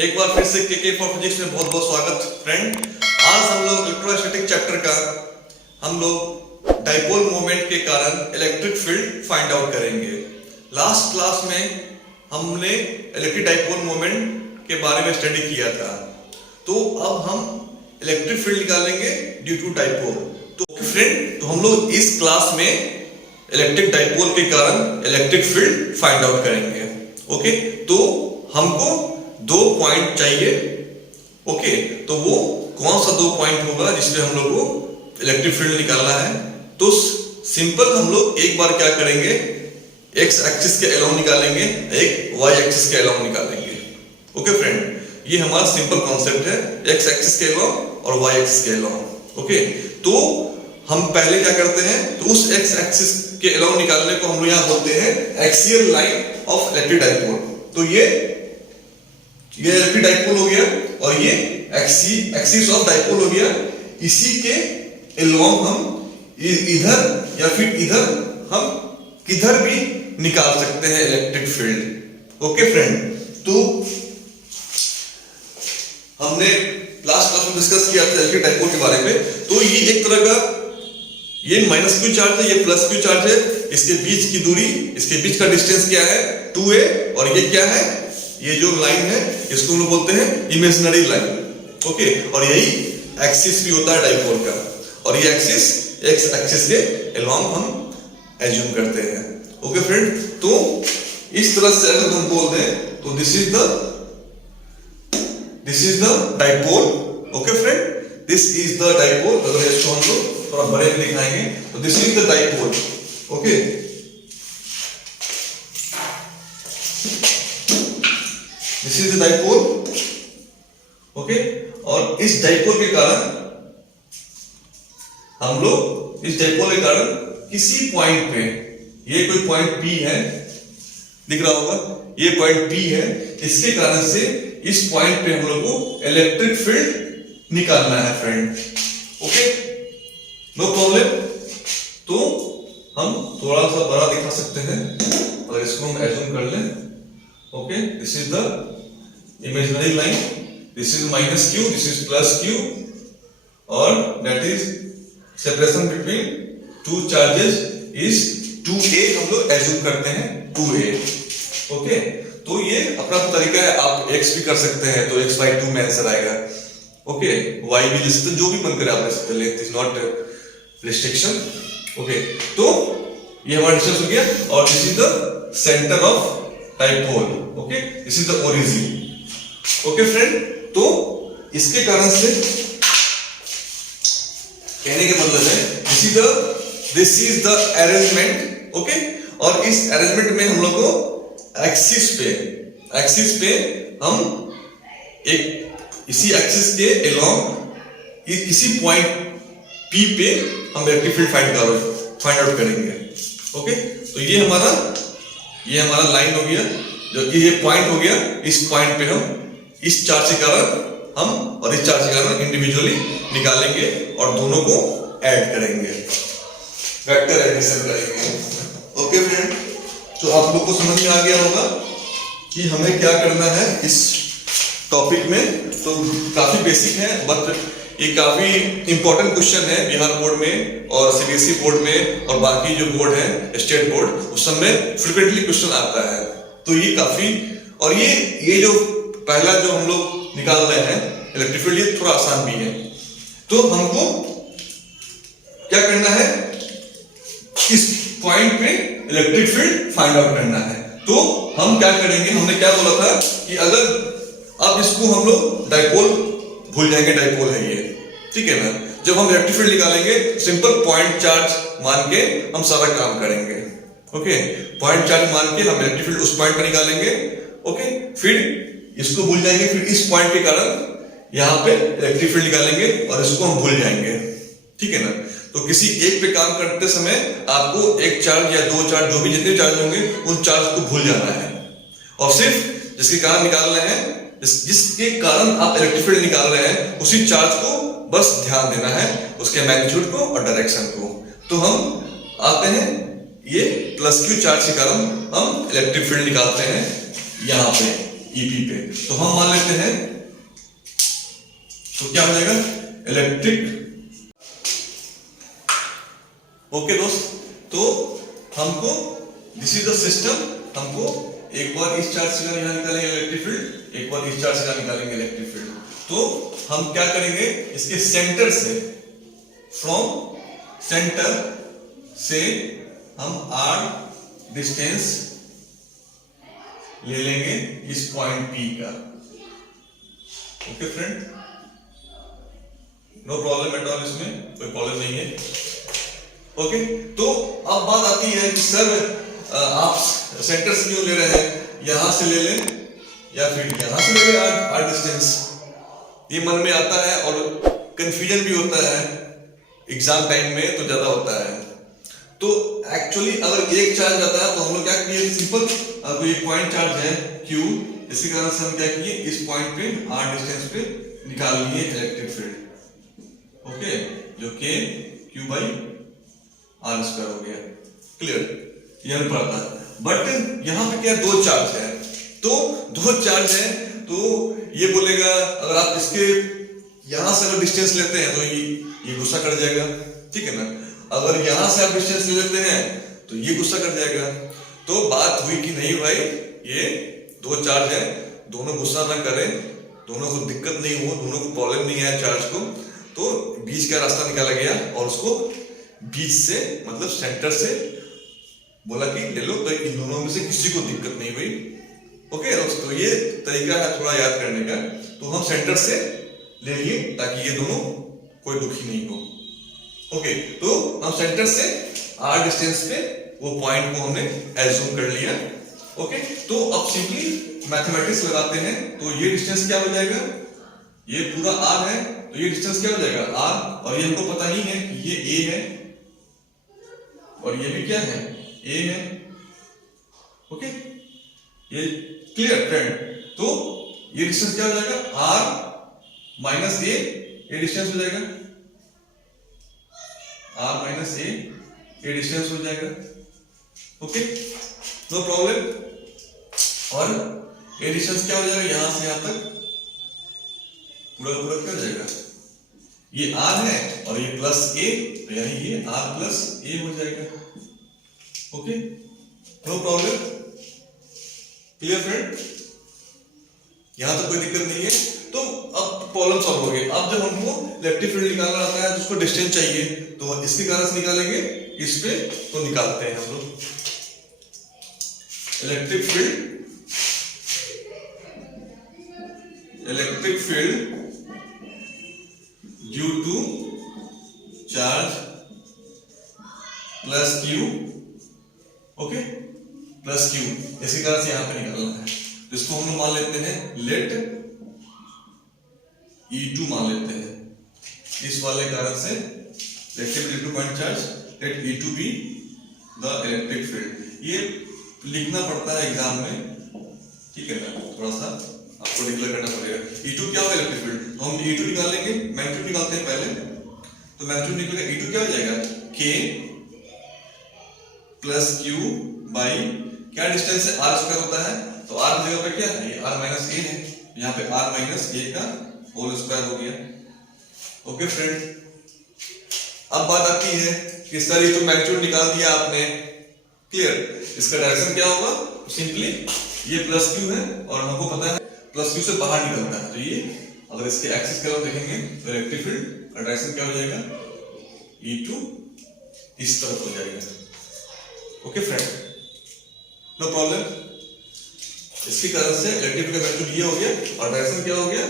एक बार फिर से के फॉर फिजिक्स में बहुत बहुत स्वागत फ्रेंड। आज हम लोग इलेक्ट्रोस्टैटिक चैप्टर का हम लोग डाइपोल मोमेंट के कारण इलेक्ट्रिक फील्ड फाइंड आउट करेंगे। लास्ट क्लास में हमने इलेक्ट्रिक डाइपोल मोमेंट के बारे में स्टडी किया था, तो अब हम इलेक्ट्रिक फील्ड निकालेंगे ड्यू टू डाइपोल। तो फ्रेंड, तो हम लोग इस क्लास में इलेक्ट्रिक डाइपोल के कारण इलेक्ट्रिक फील्ड फाइंड आउट करेंगे। ओके, तो हमको 2 पॉइंट चाहिए। ओके, तो वो कौन सा 2 पॉइंट होगा जिसपे हम लोग को इलेक्ट्रिक फील्ड निकालना है? तो सिंपल हम लोग एक बार क्या करेंगे, एक्स एक्सिस के अलोंग निकालेंगे, एक वाई एक्सिस के अलोंग निकालेंगे। ओके फ्रेंड, ये हमारा सिंपल कॉन्सेप्ट है, एक्स एक्सिस के अलोंग और वाई एक्सिस के अलोंग। ओके, तो हम पहले क्या करते हैं, तो उस एक्स एक्सिस के अलोंग निकालने को हम लोग यहाँ बोलते हैं axial line of electric dipole. तो ये इलेक्ट्रिक डाइपोल हो गया और ये एक्सिस ऑफ डाइपोल हो गया। इसी के अलोंग हम इधर या फिर इधर हम किधर भी निकाल सकते हैं इलेक्ट्रिक फील्ड। ओके फ्रेंड, तो हमने लास्ट क्लास में डिस्कस किया था इलेक्ट्रिक डाइपोल के बारे में। तो ये एक तरह का ये माइनस क्यू चार्ज है, ये प्लस क्यू चार्ज है। इसके बीच की दूरी, इसके बीच का डिस्टेंस क्या है? 2a। और ये क्या है? ये जो लाइन है इसको हम लोग बोलते हैं इमेजिनरी लाइन। ओके, और यही एक्सिस भी होता है डाइपोल का, और ये एक्सिस एक्स एक्सिस के अलोंग हम एज्यूम करते हैं। ओके फ्रेंड, तो इस तरह से अगर हम बोल दें तो this is the dipole. Okay friend, this is the dipole. अगर इसको हम लोग थोड़ा बड़े में दिखाएंगे तो this is the dipole. Okay, this is the dipole. Okay, और इस डाइपोल के कारण हम लोग इस डाइपोल के कारण किसी पॉइंट पे, ये कोई पॉइंट P है, दिख रहा होगा, ये पॉइंट P है, इसके कारण से इस पॉइंट पे हम लोग को इलेक्ट्रिक फील्ड निकालना है फ्रेंड। Okay, no problem. तो हम थोड़ा सा बड़ा दिखा सकते हैं और इसको हम एज्यूम कर लें। Okay, this is the imaginary line, this is minus q, this is plus q, और that is separation between 2 charges is 2a। हम लोग एज्यूम करते हैं 2a। ओके, तो ये अपना तरीका है, आप x भी कर सकते हैं तो x/2 में आंसर आएगा। ओके, y भी ले सकते, जो भी मन करे आप ले सकते, length is not restriction. Okay, तो ये हमारा डिस्टेंस हो गया, और this is the centre of dipole. Okay, this is the origin. Okay friend, तो इसके कारण से कहने के मतलब है this is the arrangement. Okay, और इस अरेंजमेंट में हम लोग को एक्सिस पे हम एक इसी एक्सिस के अलोंग इसी पॉइंट P पे हम इलेक्ट्रिक फील्ड फाइंड आउट करेंगे। ओके, तो ये हमारा लाइन हो गया, जो कि ये पॉइंट हो गया। इस पॉइंट पे हम इस चार्ज के कारण हम और इस चार्ज के कारण इंडिविजुअली निकालेंगे और दोनों को ऐड करेंगे, वेक्टर एडिशन करेंगे। ओके फ्रेंड, तो आप लोग को समझ में आ गया होगा कि हमें क्या करना है इस टॉपिक में। तो काफी बेसिक है, बट ये काफी इंपॉर्टेंट क्वेश्चन है बिहार बोर्ड में और सीबीएसई बोर्ड में और बाकी जो बोर्ड है स्टेट बोर्ड, उस सब में फ्रिक्वेंटली क्वेश्चन आता है। तो ये काफी, और ये जो पहला जो हम लोग निकाल रहे हैं इलेक्ट्रिक फील्ड, ये थोड़ा आसान भी है। तो हमको क्या करना है, इस पॉइंट पे इलेक्ट्रिक फील्ड फाइंड आउट करना है। तो हम क्या करेंगे, हमने क्या बोला था कि अगर अब इसको हम लोग डाइपोल भूल जाएंगे, डाइपोल है ये, ठीक है ना। जब हम इलेक्ट्रिक फील्ड निकालेंगे सिंपल पॉइंट चार्ज मान के हम सारा काम करेंगे। ओके, पॉइंट चार्ज मान के हम इलेक्ट्रिक फील्ड उस पॉइंट पर निकालेंगे। ओके, फिर इसको भूल जाएंगे, फिर इस पॉइंट के कारण यहाँ पे इलेक्ट्रिक फील्ड निकालेंगे और इसको हम भूल जाएंगे, ठीक है ना। तो किसी एक पे काम करते समय आपको एक चार्ज या 2 चार्ज, जो भी जितने चार्ज होंगे उन चार्ज को भूल जाना है, और सिर्फ जिसके कारण निकाल रहे हैं, जिसके कारण आप इलेक्ट्रिक फील्ड निकाल रहे हैं, उसी चार्ज को बस ध्यान देना है, उसके मैग्नीट्यूड को और डायरेक्शन को। तो हम आते हैं ये प्लस क्यू चार्ज के कारण हम इलेक्ट्रिक फील्ड निकालते हैं यहाँ पे। ईपी पे। तो हम मान लेते हैं, तो क्या हो जाएगा इलेक्ट्रिक। ओके दोस्त, तो हमको दिस इज द सिस्टम, हमको एक बार इस चार्ज से यहां निकालेंगे इलेक्ट्रिक फील्ड, एक बार इस चार्ज से निकालेंगे इलेक्ट्रिक फील्ड। तो हम क्या करेंगे, इसके सेंटर से, फ्रॉम सेंटर से हम आर डिस्टेंस ले लेंगे इस पॉइंट पी का। Okay friend, no problem at all, इसमें कोई प्रॉब्लम नहीं है। ओके, तो अब बात आती है कि सर आप सेंटर से क्यों ले रहे हैं, यहां से ले लें या फिर यहां से ले लें आर डिस्टेंस। ये मन में आता है और कंफ्यूजन भी होता है, एग्जाम टाइम में तो ज्यादा होता है। तो एक्चुअली अगर एक चार्ज आता है तो हम लोग क्या किए, सिंपल कोई पॉइंट चार्ज है Q, इसी कारण से हम क्या किए, इस पॉइंट पे r डिस्टेंस पे निकाल लिए इलेक्ट्रिक फील्ड। ओके, जो K Q by R square हो गया। क्लियर, ये हमें पता था। बट यहाँ पे क्या दो चार्ज है, तो दो चार्ज है तो ये बोलेगा अगर आप इसके यहां से अगर डिस्टेंस लेते हैं तो ये गुस्सा कर जाएगा, ठीक है ना। अगर यहां से आप डिस्टेंस ले लेते हैं तो ये गुस्सा कर जाएगा। तो बात हुई कि नहीं भाई, ये दो चार्ज है, दोनों गुस्सा ना करें, दोनों को दिक्कत नहीं हो, दोनों को प्रॉब्लम नहीं है चार्ज को। तो बीच का रास्ता निकाला गया और उसको बीच से मतलब सेंटर से बोला कि ले लो, तो इन दोनों में से किसी को दिक्कत नहीं हुई। ओके, तो ये तरीका है थोड़ा याद करने का। तो हम सेंटर से ले लिए ताकि ये दोनों कोई दुखी नहीं हो। ओके, तो हम सेंटर से आर डिस्टेंस पे वो पॉइंट को हमने एज्यूम कर लिया। ओके, तो अब सिंपली मैथमेटिक्स लगाते हैं। तो ये डिस्टेंस क्या हो जाएगा, ये पूरा आर है, तो ये डिस्टेंस क्या हो जाएगा आर, और ये हमको पता ही है कि ये ए है और ये भी क्या है ए है। ओके, ये क्लियर फ्रेंड। तो ये डिस्टेंस क्या हो जाएगा आर माइनस ए, ये डिस्टेंस हो जाएगा आर माइनस ए, ये डिस्टेंस हो जाएगा। Okay, no problem. और ये डिस्टेंस क्या हो जाएगा, यहां से यहां तक पूरा पूरा क्या हो जाएगा, ये आर है और ये प्लस ए, तो यानी ये आर प्लस ए हो जाएगा। Okay, no problem, clear friend, यहां तक कोई दिक्कत नहीं है। तो अब प्रॉब्लम सॉल्व हो गई। अब जब हमको इलेक्ट्रिक फील्ड निकालना आता है तो उसको डिस्टेंस चाहिए, तो इसके कारण से निकालेंगे इस पे, तो निकालते हैं हम लोग electric field due to charge plus q. Okay, plus q, इसके कारण से यहां पे निकालना है। तो इसको हम लोग मान लेते हैं लेट E2 मान लेते हैं। इस वाले कारण से electric point charge let E2 be the electric field. ये लिखना पड़ता है एग्जाम में, ठीक है ना, थोड़ा सा आपको डिक्लेयर करना पड़ेगा। E2 क्या होगा इलेक्ट्रिक फील्ड, तो हम E2 निकालेंगे, मैग्नीट्यूड निकालते हैं पहले। तो मैग्नीट्यूड निकलेगा E2 क्या हो जाएगा K प्लस Q बाई क्या डिस्टेंस है r स्क्वायर होता है, तो r की जगह पे क्या है, ये r माइनस a है, यहाँ पे r माइनस a का होल स्क्वायर हो गया। ओके फ्रेंड, अब बात आती है कि सर ये तो मैग्नीट्यूड निकाल दिया आपने, क्लियर, इसका डायरेक्शन क्या होगा, सिंपली ये प्लस क्यू है और हमको पता है प्लस क्यू से बाहर निकलता है, तो ये अगर इसके एक्सिस की तरफ देखेंगे तो इलेक्ट्रिक फील्ड का डायरेक्शन क्या हो जाएगा, E2 इस तरफ हो जाएगा। Okay friend, no problem. इसके कारण से इलेक्ट्रिक फील्ड का मैग्नीट्यूड ये हो गया और डायरेक्शन क्या हो गया,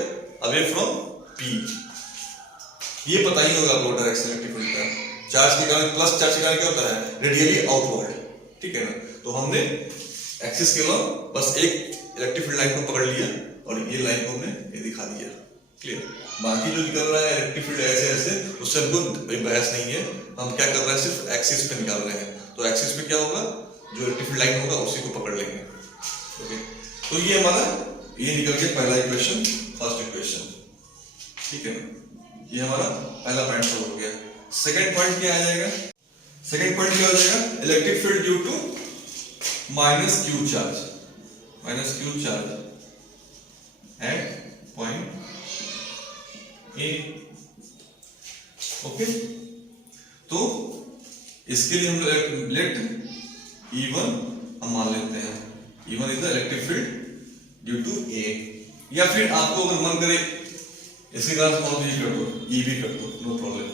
अवे फ्रॉम P। ये पता ही होगा आपको डायरेक्शन इलेक्ट्रिक फील्ड का। चार्ज के कारण, प्लस चार्ज के कारण क्या होता है, रेडियली आउटवर्ड, ठीक है ना। तो हमने एक्सिस के अलॉन्ग बस एक इलेक्ट्रिक फील्ड लाइन को पकड़ लिया और ये लाइन को हमने ये दिखा दिया, क्लियर। बाकी जो निकल रहा है इलेक्ट्रिक फील्ड ऐसे ऐसे, उससे हमको बहस नहीं है, हम क्या कर रहे हैं, सिर्फ एक्सिस पे निकाल रहे हैं। तो एक्सिस पे क्या होगा, जो इलेक्ट्रिक फील्ड लाइन होगा उसी को पकड़ लेंगे। ओके, तो ये हमारा ये निकल गया पहला इक्वेशन, फर्स्ट इक्वेशन, ठीक है ना। ये हमारा पहला पॉइंट हो गया। सेकंड पॉइंट क्या आ जाएगा, सेकंड पॉइंट क्या हो जाएगा, electric field due to minus q charge, at point a. Okay, तो इसके लिए हम लोग लेट E1 हम मान लेते हैं, E1 is the electric field due to a. या फिर आपको अगर मन करे इसके कारण कौन सी कर दो, ई भी कर दो, नो प्रॉब्लम,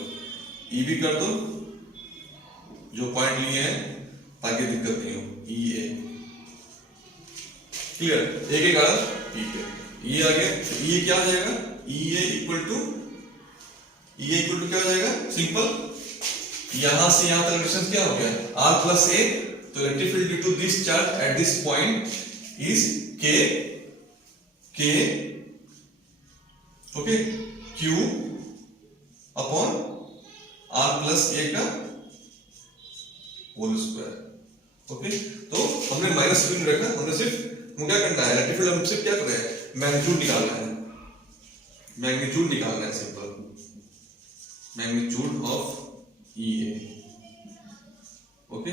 ई भी कर दो जो पॉइंट लिए हैं ताकि दिक्कत नहीं हो, ई ए। क्लियर, ए के कारण ई पे ई आ गया, ई क्या हो जाएगा, ई ए इक्वल टू क्या हो जाएगा, सिंपल, यहां से यहां तक डिस्टेंस क्या हो गया, आर प्लस ए। तो electric field due to this charge at this point is k okay, q upon r plus a का होल स्क्वायर। ओके, तो हमने माइनस क्यू नहीं रखा, हमने सिर्फ क्या करना है, इलेक्ट्रिक फील्ड हम सिर्फ क्या कर रहे हैं, मैग्नीट्यूड निकालना है, मैग्नीट्यूड निकालना है, simple magnitude of E A. Okay,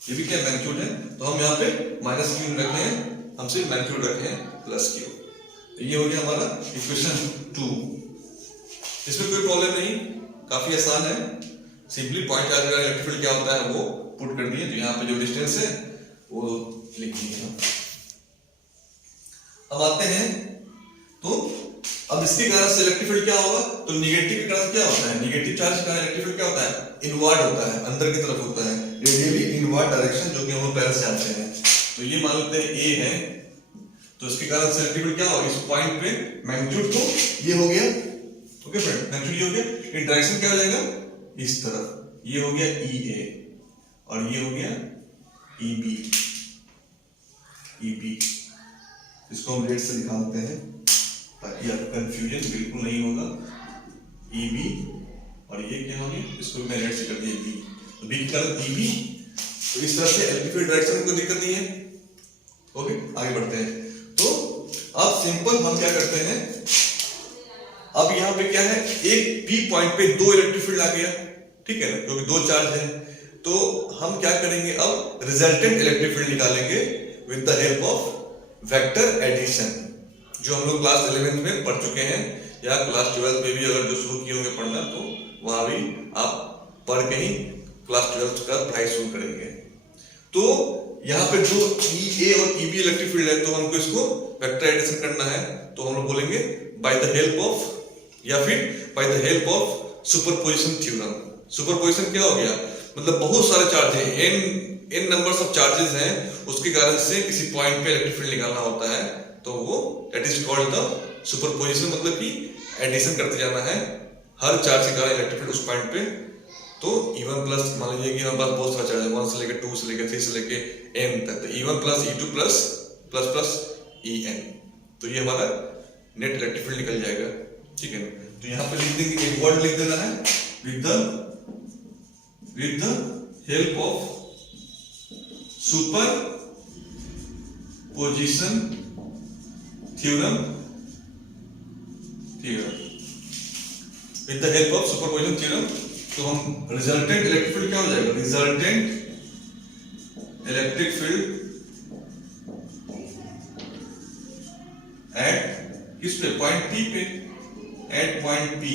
ये भी क्या मैग्नीट्यूड है, तो हम यहाँ पे माइनस क्यू रख रहे हैं, हम सिर्फ मैग्नीट्यूड रखे हैं प्लस क्यू। तो ये हो गया हमारा इक्वेशन 2। इसमें कोई प्रॉब्लम नहीं, काफी आसान है, सिंपली पॉइंट चार्ज का इलेक्ट्रिक फील्ड क्या होता है वो पुट कर दिए, तो यहाँ पे जो डिस्टेंस है वो लिख दिए। अब आते हैं, तो अब इसके कारण से इलेक्ट्रिक फील्ड क्या होगा, तो निगेटिव के कारण क्या होता है, निगेटिव चार्ज का इलेक्ट्रिक फील्ड क्या होता है, इनवर्ड होता है, अंदर की तरफ होता है, रेडियली इनवर्ड डायरेक्शन, जो कि हम लोग पहले से जानते हैं। तो ये मान लेते हैं ए है, तो इसके कारण से इलेक्ट्रिक फील्ड क्या होगा, इस पॉइंट पे मैग्नीट्यूड तो ये हो गया, ओके फ्रेंड, मैग्नीट्यूड ये हो गया, ये डायरेक्शन क्या हो जाएगा, इस तरफ, ये हो गया ई ए और ये हो गया ई बी, इसको हम रेड से दिखाते हैं ताकि आपको कंफ्यूजन बिल्कुल नहीं होगा, ई बी और ये क्या हो गया, इसको मैं रेड से कर दिया बी, तो बी की तरफ ई बी, तो इस तरह से इलेक्ट्रिक फील्ड डायरेक्शन में कोई दिक्कत नहीं है। ओके, आगे बढ़ते हैं, तो अब सिंपल हम क्या करते हैं, अब यहाँ पे क्या है, एक पी पॉइंट पे दो इलेक्ट्रिक फील्ड आ गया, ठीक है ना, क्योंकि दो चार्ज है, तो हम क्या करेंगे, अब रिजल्टेंट इलेक्ट्रिक फील्ड निकालेंगे with the help of vector addition, जो हम लोग क्लास 11 में पढ़ चुके हैं, या क्लास 12 में भी अगर जो शुरू किए होंगे पढ़ना, तो वहां भी आप पढ़ के ही क्लास 12 का पढ़ाई शुरू करेंगे। तो यहाँ पे जो ई ए और ई बी इलेक्ट्रिक फील्ड है, तो हमको इसको वेक्टर एडिशन करना है, तो हम लोग बोलेंगे बाय द हेल्प ऑफ, या फिर by the help of superposition theorem. Superposition क्या हो गया, मतलब बहुत सारे चार्ज हैं, n नंबर्स ऑफ चार्जेस हैं, उसके कारण से किसी पॉइंट पे इलेक्ट्रिक फील्ड निकालना होता है, तो वो that is called the superposition, मतलब कि एडिशन करते जाना है हर चार्ज के कारण इलेक्ट्रिक फील्ड उस पॉइंट पे। तो E1 प्लस, मान लीजिए कि हमारे पास बहुत सारा चार्ज है, 1 से लेकर 2 से लेकर 3 से लेकर n तक, तो E1 plus E2 plus plus plus En, तो ये हमारा नेट इलेक्ट्रिक फील्ड निकल जाएगा, ठीक है। तो यहाँ पे लिख देंगे, एक वर्ड लिख देना है, with the help of super position theorem, with the help of superposition theorem, तो हम रिजल्टेंट इलेक्ट्रिक फील्ड क्या हो जाएगा, रिजल्टेंट इलेक्ट्रिक फील्ड एट किस पे, पॉइंट पी पे, at point p,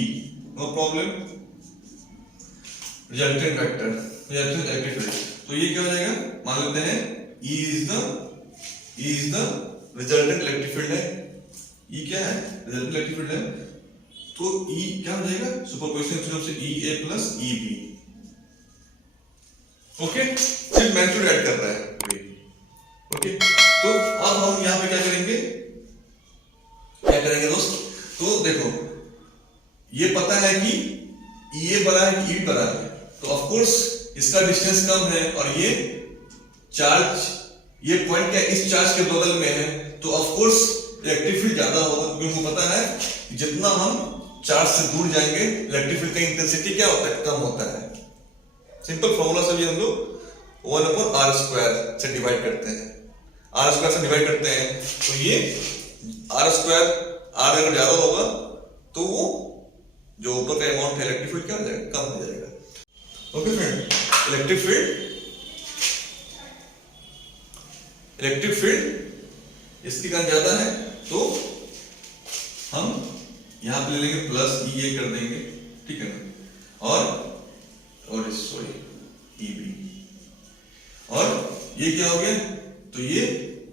no problem, resultant vector, resultant electric field, तो ये क्या हो जाएगा, मान लेते हैं E is the resultant electric field है, E क्या है, रिजल्टेंट इलेक्ट्रिक फील्ड है, तो E क्या हो जाएगा, सुपरपोजिशन थ्योरम से E A plus E B। Okay, सिर्फ मैग्नीट्यूड ऐड कर रहा है, ओके। तो अब हम यहाँ पे क्या करेंगे दोस्त, तो देखो ये पता है कि E A बड़ा है कि E B बड़ा है, तो ऑफ कोर्स इसका डिस्टेंस कम है, और ये चार्ज, ये पॉइंट क्या इस चार्ज के बगल में है, तो ऑफ कोर्स इलेक्ट्रिक फील्ड ज्यादा होगा, क्योंकि हमको पता है जितना हम चार्ज से दूर जाएंगे इलेक्ट्रिक फील्ड का इंटेंसिटी क्या होता है, कम होता है। सिंपल फॉर्मूला से भी हम लोग 1/r² से डिवाइड करते हैं, r² से डिवाइड करते हैं, तो ये r² r अगर ज्यादा होगा तो वो जो ऊपर का अमाउंट है इलेक्ट्रिक फील्ड क्या हो जाएगा, कम हो जाएगा। ओके फ्रेंड, इलेक्ट्रिक फील्ड इसकी कारण ज्यादा है तो हम यहाँ पे ले लेंगे प्लस ई ए कर देंगे, ठीक है ना, और सॉरी ई बी, और ये क्या हो गया, तो ये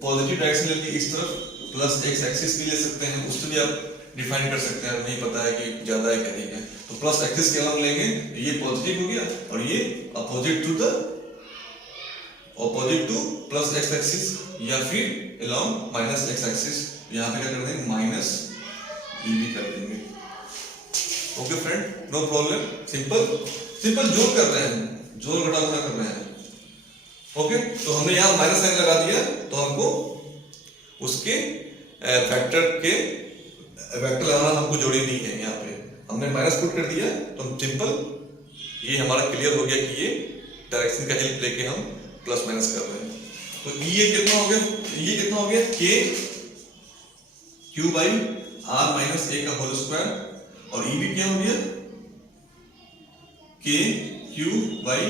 पॉजिटिव डायरेक्शन लेके इस तरफ प्लस एक्स एक्सिस भी ले सकते हैं, उससे भी आप डिफाइन कर सकते हैं, नहीं पता है कि ज्यादा है क्या नहीं है, तो प्लस एक्सिस के हम लेंगे, तो ये पॉजिटिव हो गया और ये opposite two plus x axis या फिर अलोंग माइनस एक्स एक्सिस, यहाँ पे क्या कर देंगे माइनस ई बी कर देंगे। Okay friend, no problem, simple जोड़ कर रहे हैं, जोड़ घटा गुणा कर रहे हैं। ओके, तो हमने यहाँ माइनस साइन लगा दिया, तो हमको उसके वेक्टर लगाना हमको जोड़ी नहीं है, यहाँ पे हमने माइनस पुट कर दिया, तो हम सिंपल ये हमारा क्लियर हो गया कि ये डायरेक्शन का हेल्प लेके हम प्लस माइनस कर रहे हैं। तो ये कितना हो गया, के Q by are minus a का होल स्क्वायर, और ई भी क्या हो गया, के Q by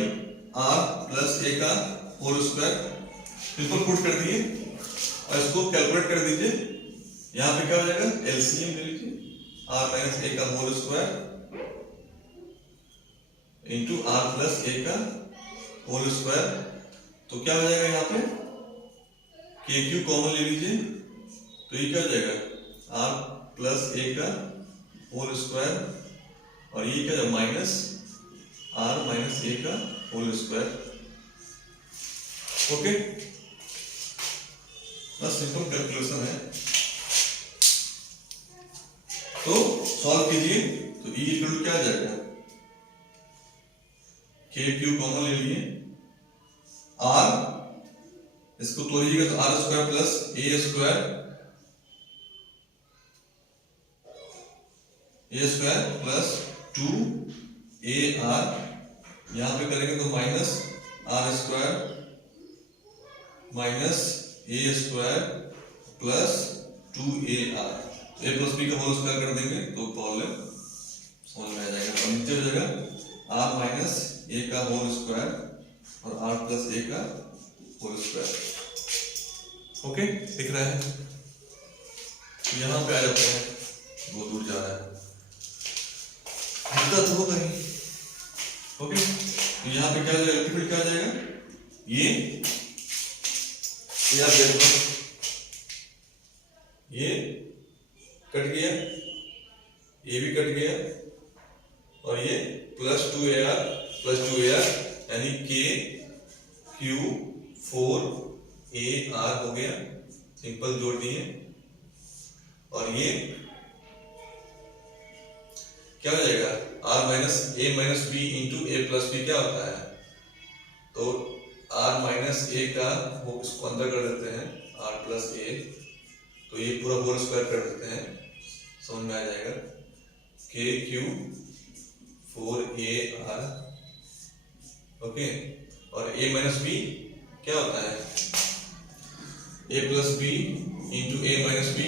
are plus a का होल स्क्वायर, सिंपल पुट कर दिए और इसको कैलकुलेट कर दीजिए, यहाँ पे क्या हो जाएगा, एलसीएम ले लीजिए, आर माइनस ए का whole square into r plus a का होल स्क्वायर, तो क्या हो जाएगा, यहाँ पे के क्यू कॉमन ले लीजिए, तो ये क्या हो जाएगा, आर प्लस ए का होल स्क्वायर, और ये क्या है माइनस आर माइनस ए का होल स्क्वायर। ओके, बस सिंपल कैलकुलेशन है, तो सॉल्व कीजिए, तो ई इक्वल टू क्या आ जाएगा, के क्यू कॉमन ले लिए, आर इसको तोड़िएगा तो r square plus a square plus 2 a r, यहां पे करेंगे तो minus r square minus a square plus 2 a r, a plus b का होल स्क्वायर कर देंगे तो प्रॉब्लम समझ में आ जाएगा, और नीचे हो जाएगा आर माइनस ए का होल स्क्वायर और आर प्लस ए का होल स्क्वायर। ओके, दिख रहा है, यहां पे आ जाते हैं, बहुत दूर जा रहा है, तो होगा ही। ओके, तो यहाँ पे क्या हो जाएगा, इलेक्ट्रिक क्या आ जाएगा, ये आप देखो, ये कट गया, ये भी कट गया, और ये प्लस 2 AR यानी के क्यू 4 AR हो गया, सिंपल जोड़ दिए, और ये क्या हो जाएगा, r minus a minus b into a plus b क्या होता है, तो आर माइनस ए का इसको अंदर कर देते हैं, आर प्लस ए, तो ये पूरा होल स्क्वायर कर देते हैं, समझ में आ जाएगा, के क्यू 4 AR, ओके, और ए माइनस बी क्या होता है, ए प्लस बी इंटू ए माइनस बी,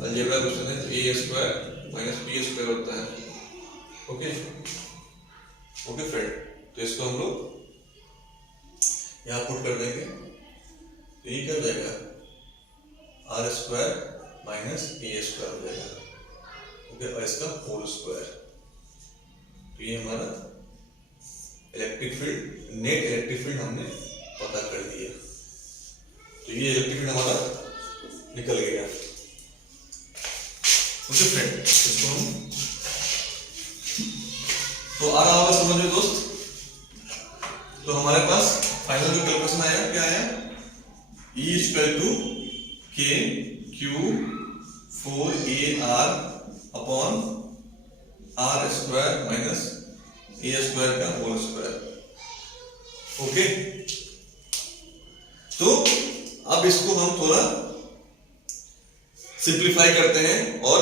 अलजेब्रा क्वेश्चन है, तो ए स्क्वायर माइनस बी स्क्वायर होता है। ओके फ्रेंड, तो इसको हम लोग यहाँ पुट कर देंगे, तो ये क्या हो जाएगा, r square minus a square हो जाएगा, ओके, और इसका होल स्क्वायर, तो ये हमारा electric field, net electric field हमने पता कर दिया, तो ये इलेक्ट्रिक फील्ड हमारा निकल गया। ओके फ्रेंड, इसको हम तो आ रहा होगा समझ में दोस्त, तो हमारे पास फाइनल जो कैलकुलेशन आया क्या आया, E equal to k q 4 AR upon r square minus a square का होल स्क्वायर। ओके, तो अब इसको हम थोड़ा सिंप्लीफाई करते हैं और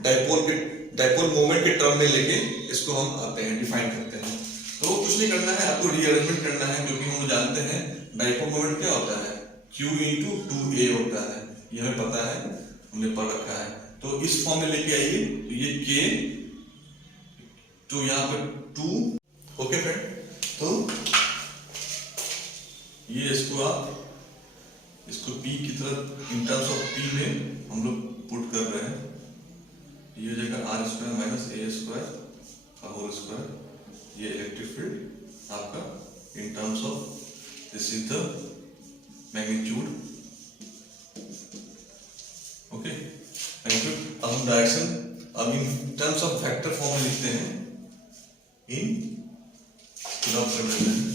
डाइपोल मोमेंट के टर्म में लेके इसको हम आते हैं, डिफाइन करते हैं। तो कुछ नहीं करना है, आपको रीअरेंजमेंट करना है, क्योंकि हम जानते हैं डाइपोल मोमेंट क्या होता है, Q इंटू 2A होता है, ये हमें पता है, हमने पढ़ रखा है। तो इस फॉर्म में लेके आइए, तो ये K, तो यहाँ पर 2, ओके फ्रेंड, तो ये इसको आप इसको P की तरफ इन टर्म्स ऑफ P में हम लोग पुट कर रहे हैं, ये हो जाएगा r square minus a square का होल स्क्वायर, ये इलेक्ट्रिक फील्ड आपका in terms of this is the magnitude. Okay, magnitude. अब हम डायरेक्शन अब in terms of vector form में लिखते हैं, इन ड्रॉप कर देते हैं।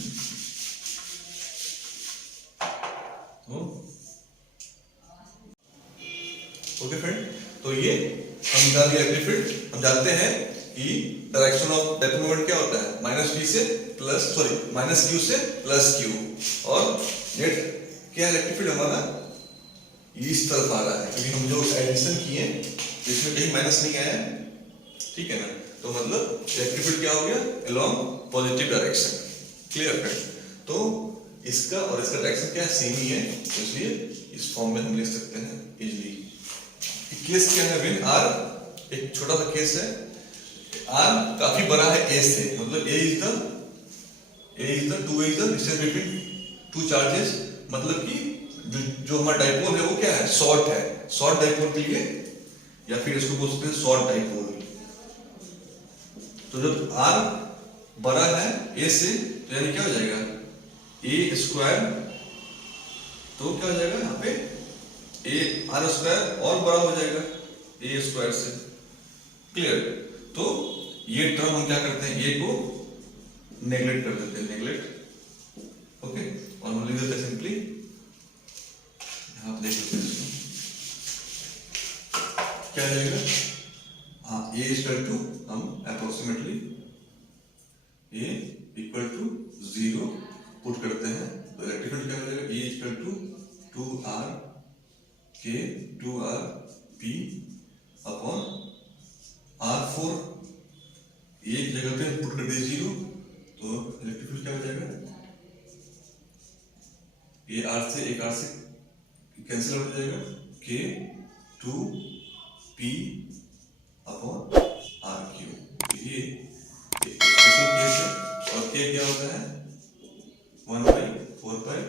तो ओके फ्रेंड, तो ये हम निकाल दिया इलेक्ट्रिक फील्ड। हम जानते हैं कि डायरेक्शन ऑफ डाइपोल मोमेंट क्या होता है, माइनस P से प्लस माइनस Q से प्लस Q, और नेट क्या है इलेक्ट्रिक फील्ड हमारा इस तरफ आ रहा है, क्योंकि हम जो एडिशन किए इसमें कहीं माइनस नहीं आया, ठीक है ना। तो मतलब इलेक्ट्रिक फील्ड क्या हो गया, along positive direction. Clear friend, तो इसका और इसका डायरेक्शन क्या है, सेम ही है, तो इसलिए इस फॉर्म में हम लिख सकते हैं इजीली। केस क्या है, व्हेन आर, एक छोटा सा केस है, आर काफी बड़ा है ए से, मतलब a is the distance between two charges, मतलब कि जो हमारा डाइपोल है वो क्या है, शॉर्ट है। शॉर्ट डाइपोल के लिए, या फिर इसको बोल सकते हैं शॉर्ट डाइपोल। तो जब आर बड़ा है ए से, तो यानी क्या हो जाएगा, ए स्क्वायर, तो क्या हो जाएगा यहाँ पे ए आर स्क्वायर और बड़ा हो जाएगा ए स्क्वायर से। क्लियर, तो ये टर्म हम क्या करते हैं, ए को नेगलेक्ट कर देते हैं, नेगलेक्ट। ओके, और हम लिख देते हैं सिंपली, आप देख सकते हैं इसको क्या आ जाएगा, हाँ, ए इक्वल टू, हम approximately a equal to 0 put करते हैं, तो इलेक्ट्रिक फील्ड क्या हो जाएगा, ए इक्वल टू 2r के 2r p अपॉन r4, एक जगह पे पुट कर दिए 0, तो इलेक्ट्रिक फील्ड क्या हो जाएगा, ये r से एक r से कैंसिल हो जाएगा, k 2p अपॉन r3। ये स्पेशल केस है, और k क्या होता है 1/4 पाई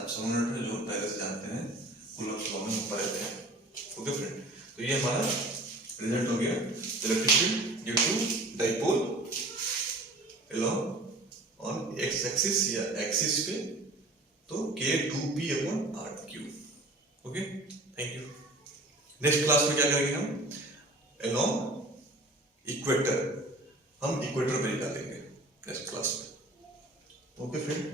एप्सिलॉन नॉट है, जो पहले से जानते हैं, कूलम्ब्स लॉ में हम पढ़ते हैं। ओके फ्रेंड, तो ये हमारा रिजल्ट हो गया, electric field due to dipole along on x axis या एक्सिस पे, तो k2p upon r3। Okay, thank you. Next class में क्या करेंगे हम, अलोंग इक्वेटर, हम इक्वेटर पे निकालेंगे नेक्स्ट क्लास में। Okay friend.